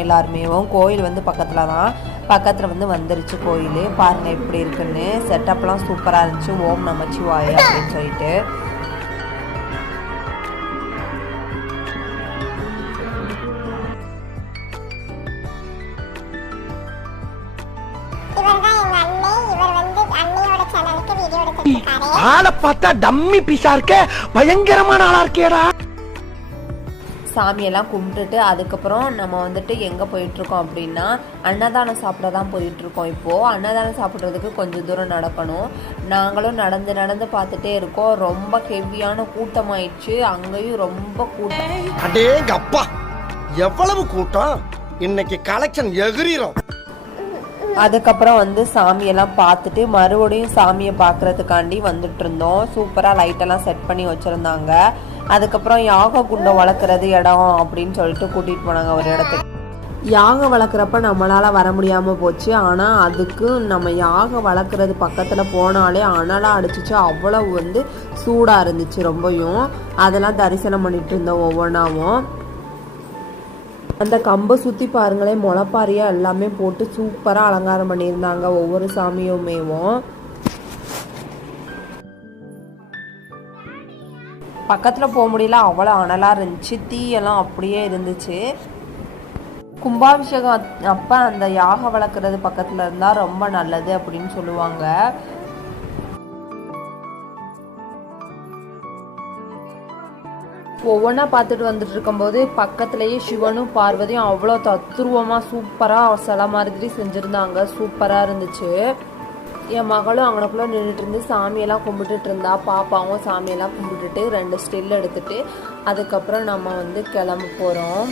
எல்லாருமே கோயில் வந்து பக்கத்தில் வந்துருச்சு கோயில். பாருங்கள் எப்படி இருக்குன்னு. செட்டப்லாம் சூப்பராக இருந்துச்சு. ஓம் நமச்சிவாய அப்படின்னு சொல்லிட்டு. ஆளை பார்த்தா டம்மி பீஸா இருக்க, பயங்கரமான ஆளா இருக்கேடா. சாமியெல்லாம் கும்பிட்டுட்டு அதுக்கப்புறம் நம்ம வந்துட்டு எங்கே போயிட்டுருக்கோம் அப்படின்னா அன்னதானம் சாப்பிட தான் போயிட்டுருக்கோம். இப்போது அன்னதானம் சாப்பிட்றதுக்கு கொஞ்சம் தூரம் நடக்கணும். நாங்களும் நடந்து பார்த்துட்டே இருக்கோம். ரொம்ப ஹெவியான கூட்டமாயிடுச்சு. அங்கேயும் ரொம்ப கூட்டம். அடேங்கப்பா, எவ்வளவு கூட்டம்! இன்னைக்கு கலெக்ஷன் எகிரிரும். அதுக்கப்புறம் சாமியெல்லாம் பார்த்துட்டு மறுபடியும் சாமியை பார்க்குறதுக்காண்டி வந்துட்டு இருந்தோம். சூப்பராக லைட்டெல்லாம் செட் பண்ணி வச்சுருந்தாங்க. அதுக்கப்புறம் யாக குண்டம் வளர்க்குறது இடம் அப்படின்னு சொல்லிட்டு கூட்டிகிட்டு போனாங்க ஒரு இடத்துக்கு. யாகம் வளர்க்குறப்ப நம்மளால் வர முடியாமல் போச்சு. ஆனால் அதுக்கு நம்ம யாகம் வளர்க்குறது பக்கத்தில் போனாலே அனலாக அடிச்சிச்சு. அவ்வளவு சூடாக இருந்துச்சு ரொம்பவும். அதெல்லாம் தரிசனம் பண்ணிட்டு இருந்தோம் ஒவ்வொன்றாவும். அந்த கம்பை சுற்றி பாருங்களேன், முளைப்பாரியாக எல்லாமே போட்டு சூப்பராக அலங்காரம் பண்ணியிருந்தாங்க ஒவ்வொரு சாமியுமேவும். பக்கத்தில் போக முடியல, அவ்வளோ அனலாக இருந்துச்சு. தீயெல்லாம் அப்படியே இருந்துச்சு. கும்பாபிஷேகம் அப்போ அந்த யாக வளர்க்குறது பக்கத்தில் இருந்தால் ரொம்ப நல்லது அப்படின்னு சொல்லுவாங்க. ஒவ்வொன்றா பார்த்துட்டு வந்துட்டு இருக்கும்போது பக்கத்துலேயே சிவனும் பார்வதியும் அவ்வளோ தத்ரூபமாக சூப்பராக சில மாதிரி செஞ்சுருந்தாங்க. சூப்பராக இருந்துச்சு. என் மகளும் அங்கனக்குள்ளே நின்றுட்டு இருந்து சாமியெல்லாம் கும்பிட்டுட்டு இருந்தா. பாப்பாவும் சாமியெல்லாம் கும்பிட்டுட்டு 2 ஸ்டில் எடுத்துட்டு அதுக்கப்புறம் நம்ம கிளம்ப போகிறோம்.